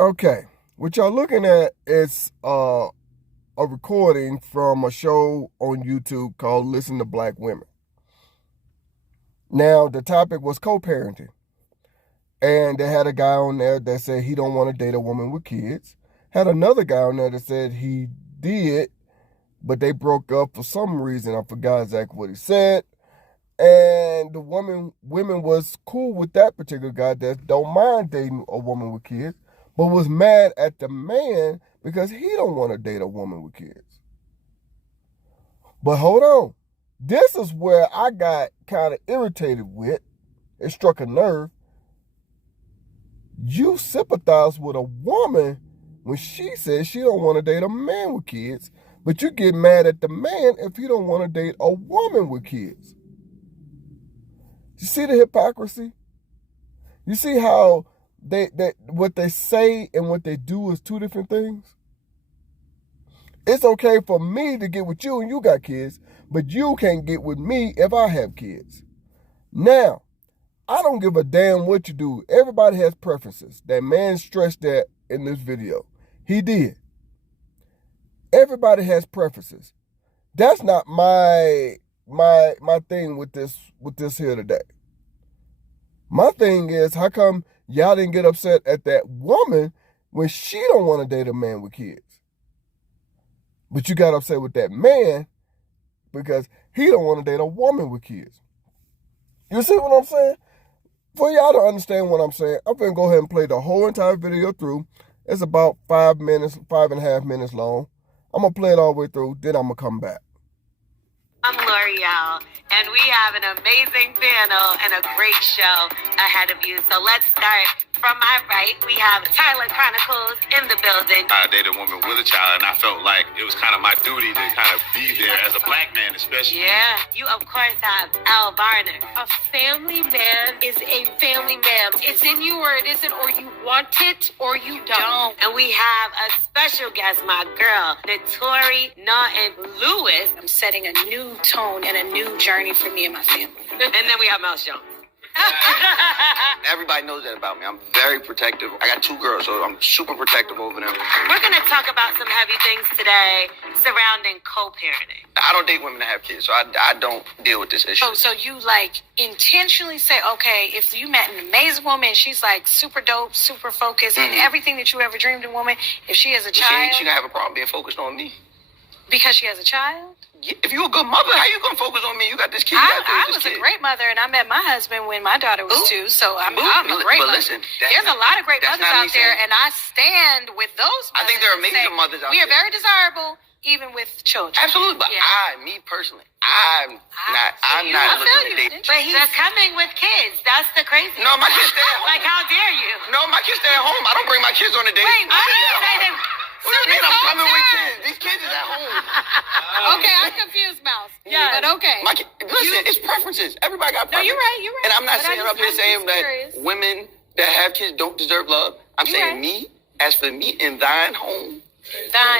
Okay, what y'all looking at is a recording from a show on YouTube called Listen to Black Women. Now, the topic was co-parenting. And they had a guy on there that said he don't want to date a woman with kids. Had another guy on there that said he did, but they broke up for some reason. I forgot exactly what he said. And the women was cool with that particular guy that don't mind dating a woman with kids, but was mad at the man because he don't want to date a woman with kids. But hold on. This is where I got kind of irritated with. It struck a nerve. You sympathize with a woman when she says she don't want to date a man with kids, but you get mad at the man if he don't want to date a woman with kids. You see the hypocrisy? You see how what they say and what they do is two different things? It's okay for me to get with you and you got kids, but you can't get with me if I have kids. Now, I don't give a damn what you do. Everybody has preferences. That man stressed that in this video. He did. Everybody has preferences. That's not my thing with this here today. My thing is, how come y'all didn't get upset at that woman when she don't want to date a man with kids? But you got upset with that man because he don't want to date a woman with kids. You see what I'm saying? For y'all to understand what I'm saying, I'm going to go ahead and play the whole entire video through. It's about 5.5 minutes long. I'm going to play it all the way through, then I'm going to come back. I'm L'Oreal, and we have an amazing panel and a great show ahead of you. So let's start. From my right, we have Tyler Chronicles in the building. I dated a woman with a child, and I felt like it was kind of my duty to kind of be there as a black man, especially. Yeah. You, of course, have Al Varner. A family man is a family man. It's in you or it isn't, or you want it or you don't. And we have a special guest, my girl, Naturi Naughton Lewis. I'm setting a new tone and a new journey for me and my family. And then we have Mouse Jones. Everybody knows that about me. I'm very protective. I got 2 girls, so I'm super protective over them. We're going to talk about some heavy things today surrounding co-parenting. I don't date women that have kids, so I don't deal with this issue. So you like intentionally say, okay, if you met an amazing woman, she's like super dope, super focused, and everything that you ever dreamed of a woman, if she has a child. She gonna have a problem being focused on me. Because she has a child? If you're a good mother, how you gonna focus on me? You got this kid. I was a great mother, and I met my husband when my daughter was 2, so I'm a great mother. Listen, there's a lot of great mothers out there, and I stand with those mothers. I think there are amazing mothers out there. We are very desirable, even with children. Absolutely, but me personally, I'm not looking to date. But he's coming with kids. That's the crazy. No, my kids stay at home. Like, how dare you? No, my kids stay at home. I don't bring my kids on a date. Wait, why do you say that? What do you mean I'm coming with kids? These kids is at home. Okay, I'm confused, Mouse. Yeah, but okay. Listen, it's preferences. Everybody got preferences. No, you're right. And I'm not saying up here saying that women that have kids don't deserve love. I'm saying me, as for me in thine home,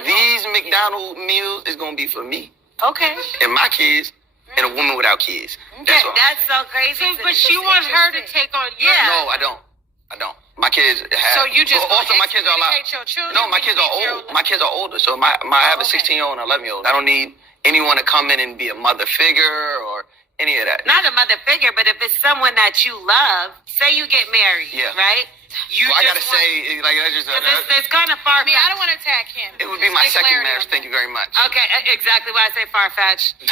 these McDonald's meals is going to be for me. Okay. And my kids and a woman without kids. That's all. That's so crazy. But you want her to take on your... No, I don't. My kids have... So you just also my kids are a lot. Your children? No, my kids are old. My kids are older. So I have a 16-year-old and an 11-year-old. I don't need anyone to come in and be a mother figure or any of that. Not a mother figure, but if it's someone that you love, say you get married, right? I gotta say, like, that's just... it's kind of far-fetched. I mean, I don't want to attack him. It would be my second marriage. Thank you very much. Okay, exactly why I say far-fetched.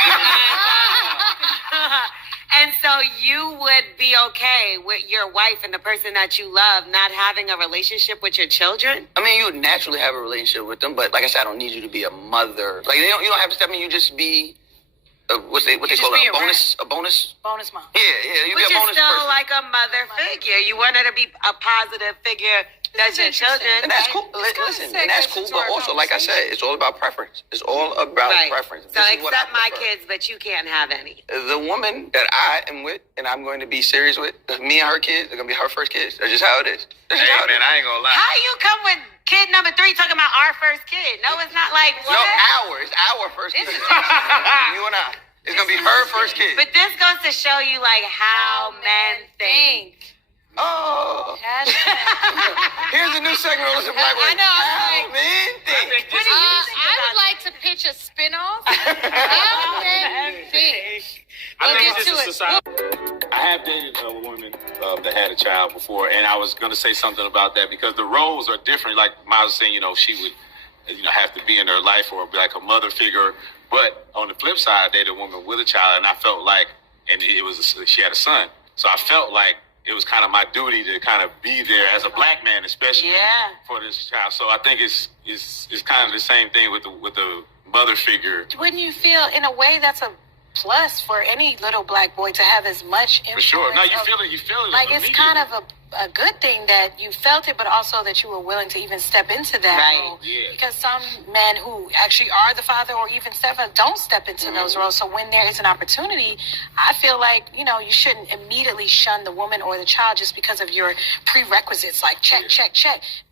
And so you would be okay with your wife and the person that you love not having a relationship with your children? I mean, you would naturally have a relationship with them, but like I said, I don't need you to be a mother. Like, you don't have to step in. You just be... what they call it? A bonus? Bonus mom. Yeah, you be a bonus person. Which is still like a mother figure. You want her to be a positive figure. That's your children. And that's cool. Listen, and that's cool, but also, like I said, it's all about preference. It's all about preference. So accept my kids, but you can't have any. The woman that I am with and I'm going to be serious with, me and her kids, they're going to be her first kids. That's just how it is. Hey, man, I ain't going to lie. How you come with kid number 3 talking about our first kid? No, it's not like what? No, it's our first kid. You and I. It's going to be her first kid. But this goes to show you, like, how men think. Oh. Here's a new segment on Listen Black Women. I know. How men think. I would like to pitch a spinoff. How men think. I think We'll it's get just a to it. society. I have dated a woman that had a child before, and I was going to say something about that because the roles are different. Like Miles was saying, she would, have to be in her life or be like a mother figure. But on the flip side, I dated a woman with a child, and I felt like, and she had a son, so I felt like it was kind of my duty to kind of be there as a black man, especially for this child. So I think it's kind of the same thing with the mother figure. Wouldn't you feel, in a way, that's a plus for any little black boy to have as much influence? For sure. No, you feel it. Like, it's kind of a good thing that you felt it, but also that you were willing to even step into that role. Yeah. Because some men who actually are the father or even stepfather don't step into those roles. So when there is an opportunity, I feel like, you shouldn't immediately shun the woman or the child just because of your prerequisites, like check.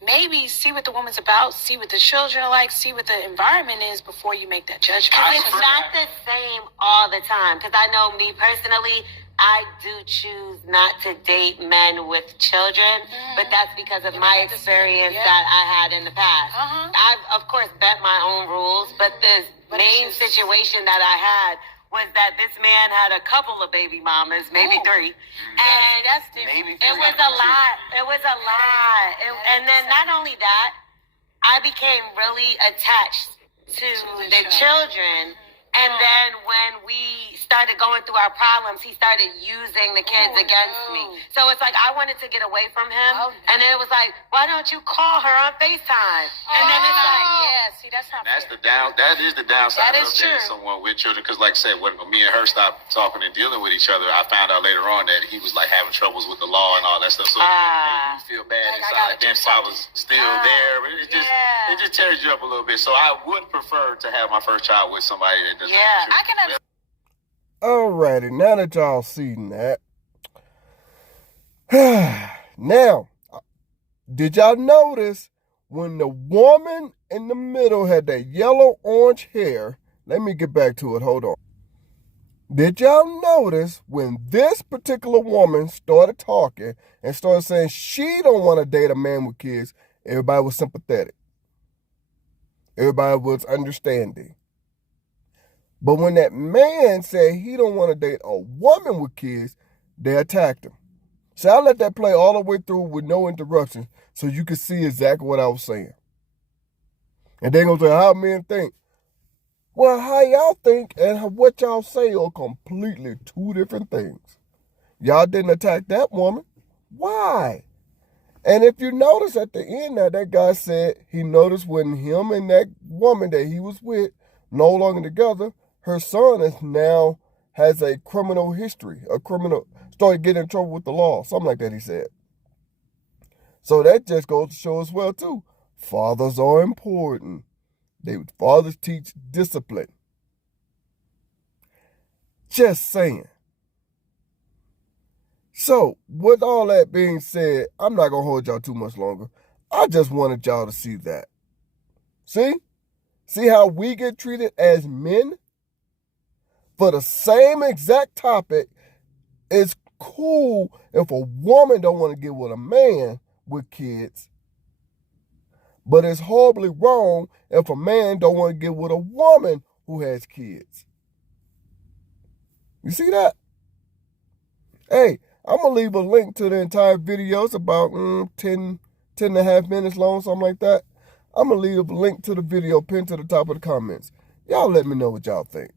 Maybe see what the woman's about, see what the children are like, see what the environment is before you make that judgment. It's not the same all the time. Because I know me personally, I do choose not to date men with children, but that's because of my experience that I had in the past. I've, of course, bent my own rules, but the main situation that I had was that this man had a couple of baby mamas, maybe 3. And that's different. it was a lot. It was a lot. And then not only that, I became really attached to the children. And then when we started going through our problems, he started using the kids against me. So it's like I wanted to get away from him. And then it was like, why don't you call her on FaceTime? And then it's like, see, that's not That is the That downside is of dating true. someone with children. Because like I said, when me and her stopped talking and dealing with each other, I found out later on that he was like having troubles with the law and all that stuff. So you feel bad Like, I inside. gotta Then do if I was still there, it just tears you up a little bit. So I would prefer to have my first child with somebody that doesn't. I can understand. Alrighty, now that y'all seen that. Now, did y'all notice when the woman in the middle had that yellow-orange hair? Let me get back to it, hold on. Did y'all notice when this particular woman started talking and started saying she don't want to date a man with kids, everybody was sympathetic. Everybody was understanding. But when that man said he don't want to date a woman with kids, they attacked him. So I let that play all the way through with no interruptions so you could see exactly what I was saying. And they're going to say, how men think. Well, how y'all think and what y'all say are completely two different things. Y'all didn't attack that woman. Why? And if you notice at the end that guy said he noticed when him and that woman that he was with no longer together, her son has a criminal history, started getting in trouble with the law, something like that he said. So that just goes to show as well too. Fathers are important. Fathers teach discipline. Just saying. So, with all that being said, I'm not going to hold y'all too much longer. I just wanted y'all to see that. See? See how we get treated as men? For the same exact topic, it's cool if a woman don't want to get with a man with kids. But it's horribly wrong if a man don't want to get with a woman who has kids. You see that? Hey, I'm going to leave a link to the entire video. It's about 10 and a half minutes long, something like that. I'm going to leave a link to the video pinned to the top of the comments. Y'all let me know what y'all think.